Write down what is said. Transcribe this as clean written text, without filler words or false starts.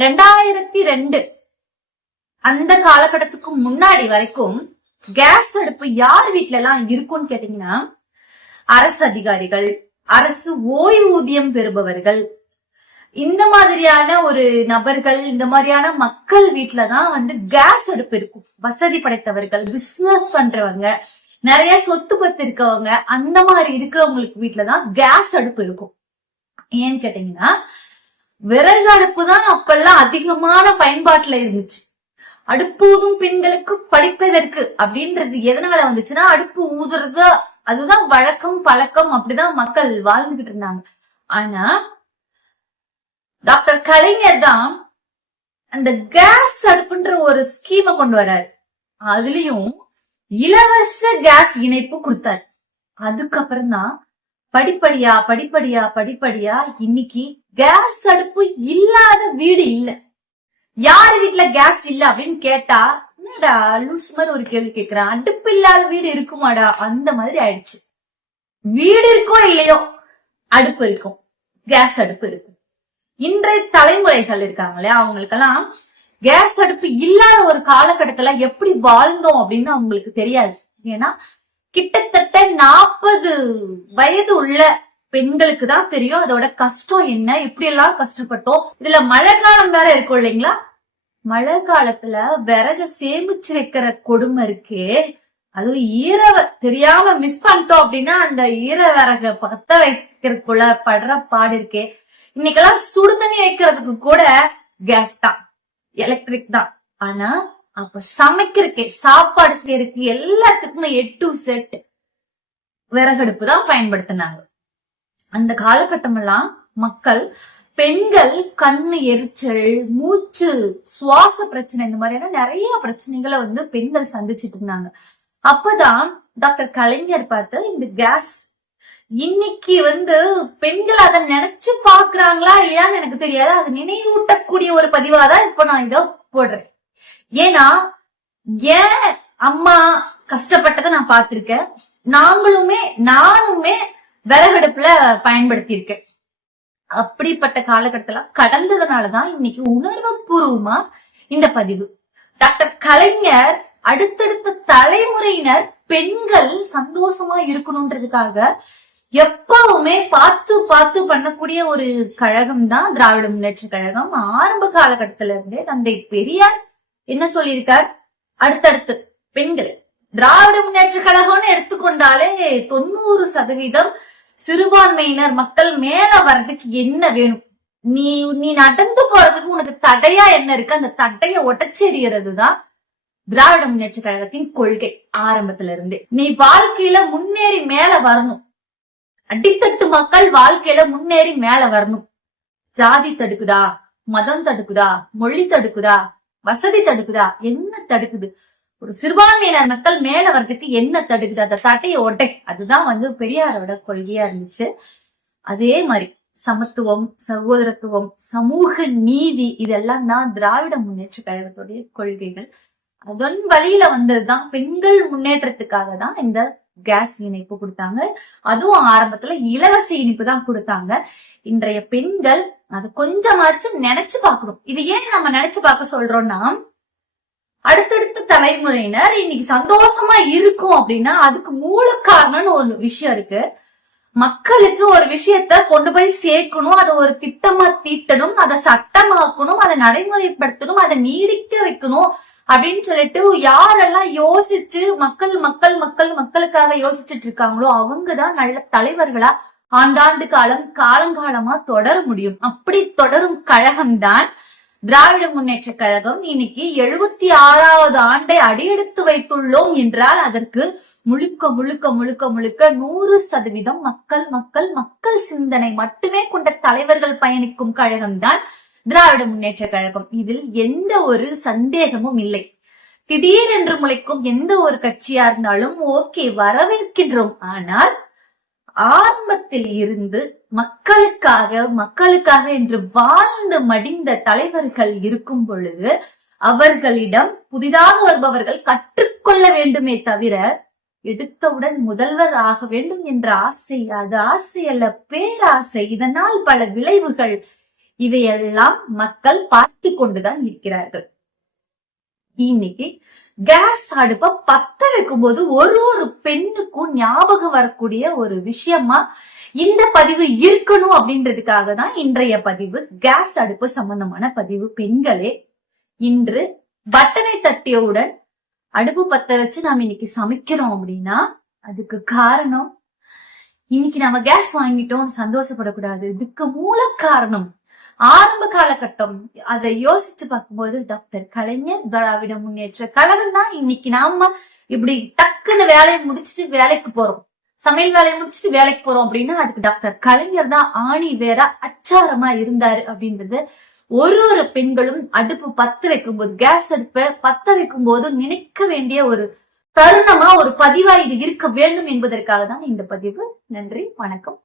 2002 அந்த காலகட்டத்துக்கு முன்னாடி வரைக்கும் கேஸ் அடுப்பு யார் வீட்டுல எல்லாம் இருக்கும்னு கேட்டீங்கன்னா, அரசு அதிகாரிகள், அரசு ஓய்வூதியம் பெறுபவர்கள், இந்த மாதிரியான ஒரு நபர்கள், இந்த மாதிரியான மக்கள் வீட்டுலதான் கேஸ் அடுப்பு இருக்கும். வசதி படைத்தவர்கள், பிசினஸ் பண்றவங்க, நிறைய சொத்து பத்து இருக்கவங்க, அந்த மாதிரி இருக்கிறவங்களுக்கு வீட்டுலதான் கேஸ் அடுப்பு இருக்கும். ஏன்னு கேட்டீங்கன்னா, விறகு அடுப்பு தான் அப்பெல்லாம் அதிகமான பயன்பாட்டுல இருந்துச்சு. அடுப்பு ஊதும் பெண்களுக்கு படிப்பதற்கு அப்படின்றது எதனால வந்துச்சுன்னா, அடுப்பு ஊதுறது அதுதான் வழக்கம், பழக்கம், அப்படிதான் மக்கள் வாழ்ந்துகிட்டு இருந்தாங்க. ஆனா டாக்டர் கலைஞர் தான் அந்த கேஸ் அடுப்புன்ற ஒரு ஸ்கீமை கொண்டு வராரு. அதுலயும் இலவச கேஸ் இணைப்பு கொடுத்தாரு. அதுக்கப்புறம் தான் படிப்படியா படிப்படியா படிப்படியா இன்னைக்கு கேஸ் அடுப்பு இல்லாத வீடு இல்ல. யாரு வீட்டுல கேஸ் இல்ல அப்படின்னு கேட்டா, என்னடா லூஸ் மாதிரி ஒரு கேள்வி கேக்குறான், அடுப்பு இல்லாத வீடு இருக்குமாடா, அந்த மாதிரி ஆயிடுச்சு. வீடு இருக்கோ இல்லையோ அடுப்பு இருக்கும், கேஸ் அடுப்பு இருக்கும். இன்றைய தலைமுறைகள் இருக்காங்களே, அவங்களுக்கெல்லாம் கேஸ் அடுப்பு இல்லாத ஒரு காலகட்டத்துல எப்படி வாழ்ந்தோம் அப்படின்னு அவங்களுக்கு தெரியாது. ஏன்னா கிட்டத்தட்ட 40 வயது உள்ள பெண்களுக்கு தான் தெரியும் அதோட கஷ்டம் என்ன, எப்படி எல்லாம் கஷ்டப்பட்டோம். இதுல மழை காலம் வேற இருக்கும் இல்லைங்களா, மழை காலத்துல விறக சேமிச்சு வைக்கிற கொடுமை இருக்கே, அதுவும் ஈரவ தெரியாம மிஸ் பண்ணிட்டோம் அப்படின்னா அந்த ஈர விறக பத்த வைக்கிறதுக்குள்ள படுற பாடு இருக்கே. இன்னைக்கெல்லாம் சுடு தண்ணி வைக்கிறதுக்கு கூட கேஸ் தான், எலக்ட்ரிக் தான். ஆனா அப்ப சமைக்கிறதுக்கே, சாப்பாடு செய்யறதுக்கு எல்லாத்துக்குமே A to Z விறகடுப்பு தான் பயன்படுத்தினாங்க. அந்த காலகட்டம் எல்லாம் மக்கள், பெண்கள் கண்ணு எரிச்சல், மூச்சு சுவாச பிரச்சனை, இந்த மாதிரியான நிறைய பிரச்சனைகளை பெண்கள் சந்திச்சுட்டு இருந்தாங்க. அப்பதான் டாக்டர் கலைஞர் பார்த்து இந்த கேஸ், இன்னைக்கு பெண்கள் அதை நினைச்சு பாக்குறாங்களா இல்லையான்னு எனக்கு தெரியாது, அது நினைவூட்டக்கூடிய ஒரு பதிவாதான் இப்ப நான் இத போடுறேன். ஏன்னா ஏன் அம்மா கஷ்டப்பட்டதை நான் பார்த்திருக்கேன், நானுமே விறகடுப்புல பயன்படுத்தி இருக்கேன். அப்படிப்பட்ட காலகட்டத்துல கடந்ததுனாலதான் இன்னைக்கு உணர்வு பூர்வமா இந்த பதிவு. டாக்டர் கலைஞர் அடுத்தடுத்த தலைமுறையினர் பெண்கள் சந்தோஷமா இருக்கணும்ன்றதுக்காக எப்பவுமே பார்த்து பார்த்து பண்ணக்கூடிய ஒரு கழகம் தான் திராவிட முன்னேற்ற கழகம். ஆரம்ப காலகட்டத்தில இருந்தே தந்தை பெரியார் என்ன சொல்லியிருக்கார், அடுத்தடுத்து பெண்கள் திராவிட முன்னேற்ற கழகம்னு எடுத்துக்கொண்டாலே 90% சிறுபான்மையினர் மக்கள் மேல வர்றதுக்கு என்ன வேணும், நீ நடந்து போறதுக்கு உனக்கு தடையா என்ன இருக்கு, அந்த தடையை உடைச்செறியறதுதான் திராவிட முன்னேற்ற கழகத்தின் கொள்கை. ஆரம்பத்துல இருந்தே நீ வாழ்க்கையில முன்னேறி மேல வரணும், அடித்தட்டு மக்கள் வாழ்க்கையில முன்னேறி மேல வரணும். ஜாதி தடுக்குதா, மதம் தடுக்குதா, மொழி தடுக்குதா, வசதி தடுக்குதா, என்ன தடுக்குது, ஒரு சிறுபான்மையினர் மக்கள் மேல வர்றதுக்கு என்ன தடுக்குது, அந்த தட்டையை ஒட்டை. அதுதான் பெரியாரோட கொள்கையா இருந்துச்சு. அதே மாதிரி சமத்துவம், சகோதரத்துவம், சமூக நீதி, இதெல்லாம் தான் திராவிட முன்னேற்ற கழகத்துடைய கொள்கைகள். அதன் வழியில வந்ததுதான் பெண்கள் முன்னேற்றத்துக்காக தான் இந்த கேஸ் இணைப்பு கொடுத்தாங்க. அதுவும் ஆரம்பத்துல இலவச இணைப்பு தான் கொடுத்தாங்க. இன்றைய பெண்கள் அது கொஞ்சமாச்சும் நினைச்சு பார்க்கணும். இது ஏன் நம்ம நினைச்சு பார்க்க சொல்றோம்னா, அடுத்தடுத்த தலைமுறையினர் இன்னைக்கு சந்தோஷமா இருக்கும் அப்படின்னா அதுக்கு மூல காரணம்னு ஒரு விஷயம் இருக்கு. மக்களுக்கு ஒரு விஷயத்த கொண்டு போய் சேர்க்கணும், அதை ஒரு திட்டமா தீட்டணும், அதை சட்டமாக்கணும், அதை நடைமுறைப்படுத்தணும், அதை நீடிக்க வைக்கணும் அப்படின்னு சொல்லிட்டு யாரெல்லாம் யோசிச்சு மக்களுக்காக யோசிச்சுட்டு இருக்காங்களோ அவங்கதான் நல்ல தலைவர்களா ஆண்டாண்டு காலங்காலமா தொடர முடியும். அப்படி தொடரும் கழகம்தான் திராவிட முன்னேற்ற கழகம். இன்னைக்கு 76வது ஆண்டை அடியெடுத்து வைத்துள்ளோம் என்றால் அதற்கு முழுக்க முழுக்க முழுக்க முழுக்க 100% மக்கள் சிந்தனை மட்டுமே கொண்ட தலைவர்கள் பயணிக்கும் கழகம்தான் திராவிட முன்னேற்ற கழகம். இதில் எந்த ஒரு சந்தேகமும் இல்லை. திடீரென்று முளைக்கும் எந்த ஒரு கட்சியா இருந்தாலும் ஓகே, வரவேற்கின்றோம். ஆனால் ஆரம்பத்தில் இருந்து மக்களுக்காக என்று வாழ்ந்து மடிந்த தலைவர்கள் இருக்கும் பொழுது அவர்களிடம் புதிதாக வருபவர்கள் கற்றுக்கொள்ள வேண்டுமே தவிர எடுத்தவுடன் முதல்வர் ஆக வேண்டும் என்ற ஆசை, அது ஆசை அல்ல, பேராசை. இதனால் பல விளைவுகள் இதையெல்லாம் மக்கள் பார்த்து கொண்டுதான் இருக்கிறார்கள். இன்னைக்கு கேஸ் அடுப்ப பத்த வைக்கும் போது ஒரு பெண்ணுக்கும் ஞாபகம் வரக்கூடிய ஒரு விஷயமா இந்த பதிவு இருக்கணும் அப்படின்றதுக்காக தான் இன்றைய பதிவு. கேஸ் அடுப்பு சம்பந்தமான பதிவு. பெண்களே, இன்று பட்டனை தட்டியவுடன் அடுப்பு பத்த வச்சு நாம இன்னைக்கு சமைக்கிறோம் அப்படின்னா அதுக்கு காரணம், இன்னைக்கு நம்ம கேஸ் வாங்கிட்டோம் சந்தோஷப்படக்கூடாது. இதுக்கு மூல காரணம் ஆரம்ப காலகட்டம். அதை யோசிச்சு பார்க்கும்போது டாக்டர் கலைஞர் திராவிட முன்னேற்ற கழகம் தான் இன்னைக்கு நாம இப்படி டக்குன்னு வேலையை முடிச்சுட்டு வேலைக்கு போறோம், சமையல் வேலையை முடிச்சுட்டு வேலைக்கு போறோம் அப்படின்னா அதுக்கு டாக்டர் கலைஞர் தான் ஆணி வேற அச்சாரமா இருந்தாரு அப்படின்றது ஒரு பெண்களும் அடுப்பு பத்த வைக்கும் போது, கேஸ் அடுப்பை பத்த வைக்கும் போது நினைக்க வேண்டிய ஒரு தருணமா, ஒரு பதிவா இது இருக்க வேண்டும் என்பதற்காக தான் இந்த பதிவு. நன்றி, வணக்கம்.